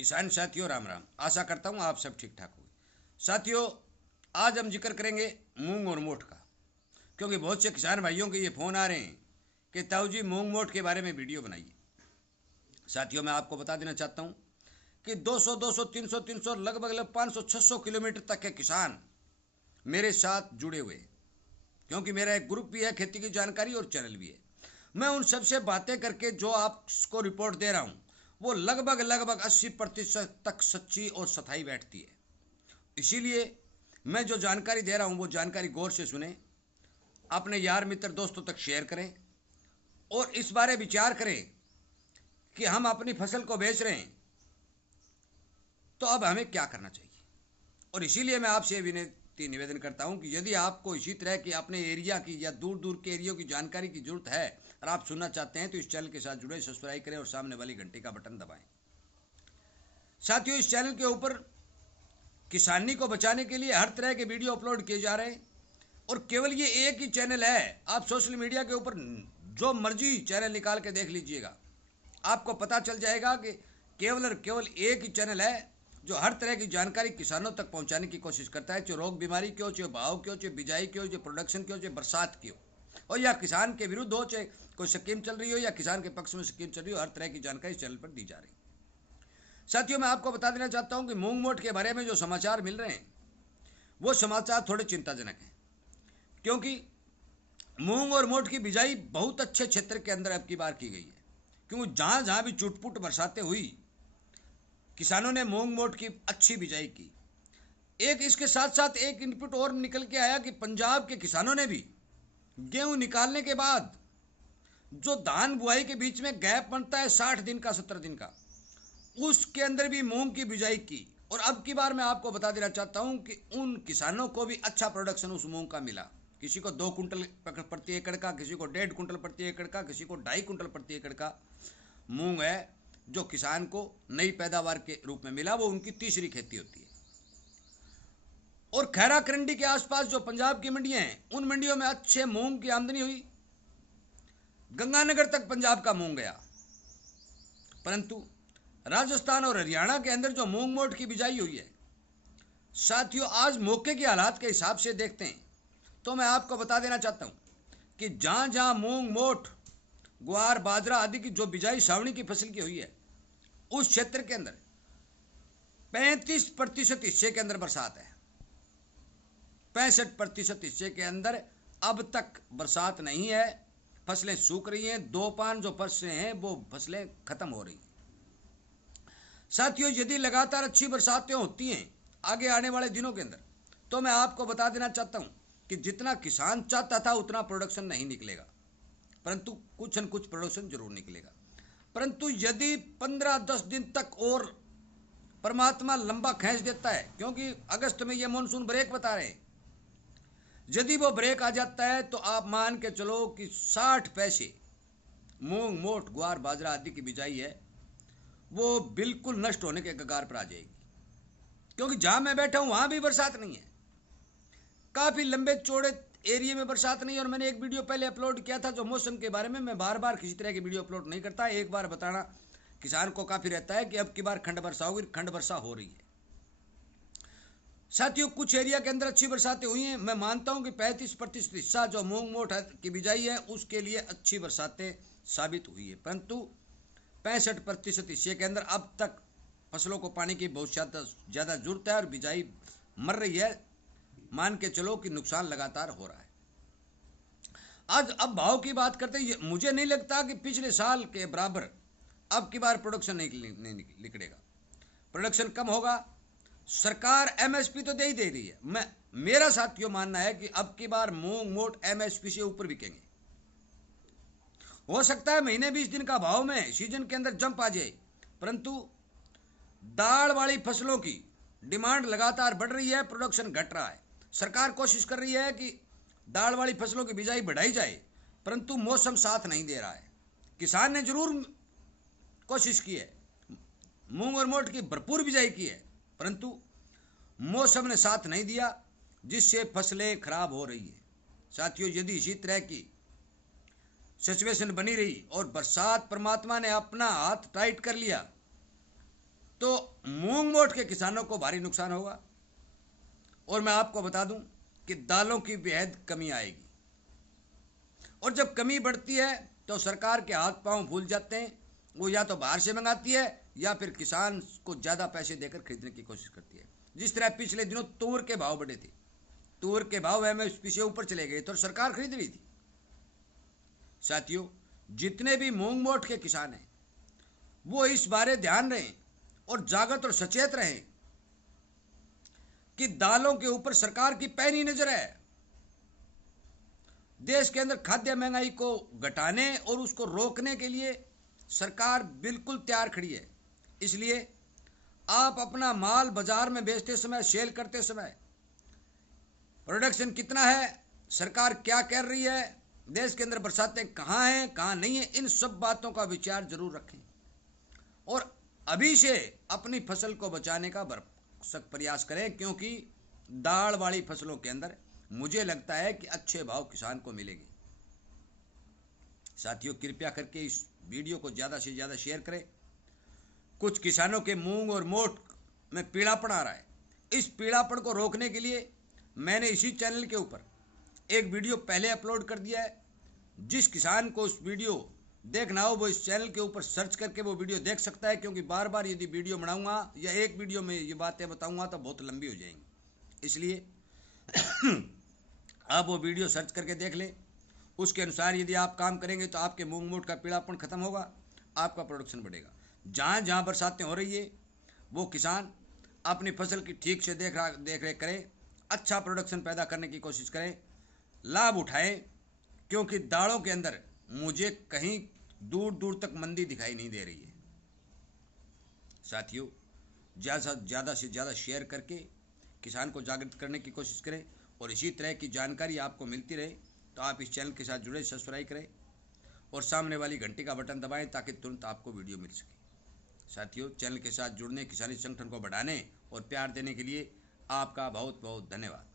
किसान साथियों राम राम। आशा करता हूँ आप सब ठीक ठाक होंगे। साथियों, आज हम जिक्र करेंगे मूंग और मोठ का, क्योंकि बहुत से किसान भाइयों के ये फ़ोन आ रहे हैं कि ताऊ जी मूंग मोठ के बारे में वीडियो बनाइए। साथियों, मैं आपको बता देना चाहता हूँ कि 200 200 300 लगभग 500 600 किलोमीटर तक के किसान मेरे साथ जुड़े हुए हैं, क्योंकि मेरा एक ग्रुप भी है खेती की जानकारी और चैनल भी है। मैं उन सबसे बातें करके जो आपको रिपोर्ट दे रहा हूँ वो लगभग 80% तक सच्ची और सच्चाई बैठती है। इसीलिए मैं जो जानकारी दे रहा हूँ वो जानकारी गौर से सुने, अपने यार मित्र दोस्तों तक शेयर करें और इस बारे विचार करें कि हम अपनी फसल को बेच रहे हैं तो अब हमें क्या करना चाहिए। और इसीलिए मैं आपसे विनती निवेदन करता हूं कि यदि आपको इसी तरह की अपने एरिया की या दूर दूर के एरिया की जानकारी की जरूरत है और आप सुनना चाहते हैं तो इस चैनल के साथ जुड़े, सब्सक्राइब करें और सामने वाली घंटी का बटन दबाएं। साथियों, इस चैनल के ऊपर किसानी को बचाने के लिए हर तरह के वीडियो अपलोड किए जा रहे हैं और केवल ये एक ही चैनल है। आप सोशल मीडिया के ऊपर जो मर्जी चैनल निकाल के देख लीजिएगा, आपको पता चल जाएगा कि केवल और केवल एक ही चैनल है जो हर तरह की जानकारी किसानों तक पहुंचाने की कोशिश करता है, चाहे रोग बीमारी की हो, चाहे भाव की हो, चाहे बिजाई की हो, चाहे प्रोडक्शन की हो, चाहे बरसात की हो, और या किसान के विरुद्ध हो, चाहे कोई स्कीम चल रही हो या किसान के पक्ष में स्कीम चल रही हो, हर तरह की जानकारी इस चैनल पर दी जा रही है। साथियों, मैं आपको बता देना चाहता हूं कि मूंग मोठ के बारे में जो समाचार मिल रहे हैं वो समाचार थोड़े चिंताजनक हैं, क्योंकि मूंग और मोठ की बिजाई बहुत अच्छे क्षेत्र के अंदर अब की बार की गई है। क्योंकि जहां जहां भी चुटपुट बरसातें हुई, किसानों ने मूंग मोठ की अच्छी बिजाई की। एक इसके साथ साथ एक इनपुट और निकल के आया कि पंजाब के किसानों ने भी गेहूं निकालने के बाद जो धान बुआई के बीच में गैप बनता है 60 दिन का 70 दिन का, उसके अंदर भी मूंग की बिजाई की। और अब की बार मैं आपको बता देना चाहता हूं कि उन किसानों को भी अच्छा प्रोडक्शन उस मूंग का मिला। किसी को 2 कुंटल प्रति एकड़ का, किसी को 1.5 कुंटल प्रति एकड़ का, किसी को 2.5 कुंटल प्रति एकड़ का मूंग है जो किसान को नई पैदावार के रूप में मिला। वो उनकी तीसरी खेती होती है। और खैरा करंडी के आसपास जो पंजाब की मंडियां हैं, उन मंडियों में अच्छे मूंग की आमदनी हुई। गंगानगर तक पंजाब का मूंग गया, परंतु राजस्थान और हरियाणा के अंदर जो मूंग मोठ की बिजाई हुई है, साथियों आज मौके के हालात के हिसाब से देखते हैं तो मैं आपको बता देना चाहता हूं कि जहां जहां मूंग मोठ ग्वार बाजरा आदि की जो बिजाई सावणी की फसल की हुई है, उस क्षेत्र के अंदर 35% हिस्से के अंदर बरसात है। 65% हिस्से के अंदर अब तक बरसात नहीं है। फसलें सूख रही हैं। 2 पान जो फसलें हैं वो फसलें खत्म हो रही हैं। साथियों, यदि लगातार अच्छी बरसातें होती हैं आगे आने वाले दिनों के अंदर, तो मैं आपको बता देना चाहता हूं कि जितना किसान चाहता था उतना प्रोडक्शन नहीं निकलेगा, परंतु कुछ न कुछ प्रोडक्शन जरूर निकलेगा। परंतु यदि 15-10 दिन तक और परमात्मा लंबा खींच देता है, क्योंकि अगस्त में ये मानसून ब्रेक बता रहे हैं, यदि वो ब्रेक आ जाता है तो आप मान के चलो कि 60 पैसे मूंग मोठ ग्वार बाजरा आदि की बिजाई है वो बिल्कुल नष्ट होने के कगार पर आ जाएगी। क्योंकि जहां मैं बैठा हूं वहां भी बरसात नहीं है। काफी लंबे चौड़े एरिया में बरसात नहीं है। और मैंने एक वीडियो पहले अपलोड किया था जो मौसम के बारे में, मैं बार बार किसी तरह की वीडियो अपलोड नहीं करता। एक बार बताना किसान को काफी रहता है कि अब की बार खंड वर्षा होगी। खंड वर्षा हो रही है। साथियों, कुछ एरिया के अंदर अच्छी बरसातें हुई हैं। मैं मानता हूं कि 35% हिस्सा जो मूंग मोठ की बिजाई है उसके लिए अच्छी बरसातें साबित हुई है, परंतु 65% हिस्से के अंदर अब तक फसलों को पानी की बहुत ज़्यादा जरूरत है और बिजाई मर रही है। मान के चलो कि नुकसान लगातार हो रहा है। आज अब भाव की बात करते हैं, मुझे नहीं लगता कि पिछले साल के बराबर अब की बार प्रोडक्शन नहीं निकलेगा। प्रोडक्शन कम होगा। सरकार एमएसपी तो दे ही दे रही है। मेरा साथियों मानना है कि अब की बार मूंग मोठ एमएसपी से ऊपर बिकेंगे। हो सकता है महीने 20 दिन का भाव में सीजन के अंदर जंप आ जाए, परंतु दाल वाली फसलों की डिमांड लगातार बढ़ रही है, प्रोडक्शन घट रहा है। सरकार कोशिश कर रही है कि दाल वाली फसलों की बिजाई बढ़ाई जाए, परंतु मौसम साथ नहीं दे रहा है। किसान ने जरूर कोशिश की है, मूंग और मोठ की भरपूर बिजाई की है, परंतु मौसम ने साथ नहीं दिया, जिससे फसलें खराब हो रही है। साथियों, यदि इसी तरह की सिचुएशन बनी रही और बरसात परमात्मा ने अपना हाथ टाइट कर लिया तो मूंग मोठ के किसानों को भारी नुकसान होगा। और मैं आपको बता दूं कि दालों की बेहद कमी आएगी, और जब कमी बढ़ती है तो सरकार के हाथ पांव फूल जाते हैं। वो या तो बाहर से मंगाती है या फिर किसान को ज़्यादा पैसे देकर खरीदने की कोशिश करती है। जिस तरह पिछले दिनों तूर के भाव बढ़े थे, तूर के भाव एमएसपी से ऊपर चले गए तो सरकार खरीद रही थी। साथियों, जितने भी मूंग मोठ के किसान हैं वो इस बारे ध्यान रहें और जागृत और सचेत रहें कि दालों के ऊपर सरकार की पैनी नजर है। देश के अंदर खाद्य महंगाई को घटाने और उसको रोकने के लिए सरकार बिल्कुल तैयार खड़ी है। इसलिए आप अपना माल बाजार में बेचते समय, सेल करते समय, प्रोडक्शन कितना है, सरकार क्या कर रही है, देश के अंदर बरसातें कहाँ हैं कहाँ नहीं है, इन सब बातों का विचार जरूर रखें और अभी से अपनी फसल को बचाने का भरसक प्रयास करें, क्योंकि दाल वाली फसलों के अंदर मुझे लगता है कि अच्छे भाव किसान को मिलेंगे। साथियों, कृपया करके इस वीडियो को ज़्यादा से ज़्यादा शेयर करें। कुछ किसानों के मूंग और मोठ में पीलापन आ रहा है। इस पीलापन को रोकने के लिए मैंने इसी चैनल के ऊपर एक वीडियो पहले अपलोड कर दिया है। जिस किसान को उस वीडियो देखना हो वो इस चैनल के ऊपर सर्च करके वो वीडियो देख सकता है, क्योंकि बार बार यदि वीडियो बनाऊंगा या एक वीडियो में ये बातें बताऊंगा तो बहुत लंबी हो जाएंगी। इसलिए आप वो वीडियो सर्च करके देख लें। उसके अनुसार यदि आप काम करेंगे तो आपके मूंग मोठ का पीलापन खत्म होगा, आपका प्रोडक्शन बढ़ेगा। जहाँ जहाँ बरसातें हो रही है वो किसान अपनी फसल की ठीक से देख रेख करें, अच्छा प्रोडक्शन पैदा करने की कोशिश करें, लाभ उठाएं, क्योंकि दालों के अंदर मुझे कहीं दूर दूर तक मंदी दिखाई नहीं दे रही है। साथियों, ज़्यादा से ज़्यादा शेयर करके किसान को जागृत करने की कोशिश करें और इसी तरह की जानकारी आपको मिलती रहे तो आप इस चैनल के साथ जुड़े, सब्सक्राइब करें और सामने वाली घंटी का बटन दबाएं ताकि तुरंत आपको वीडियो मिल सके। साथियों, चैनल के साथ जुड़ने, किसानी संगठन को बढ़ाने और प्यार देने के लिए आपका बहुत बहुत धन्यवाद।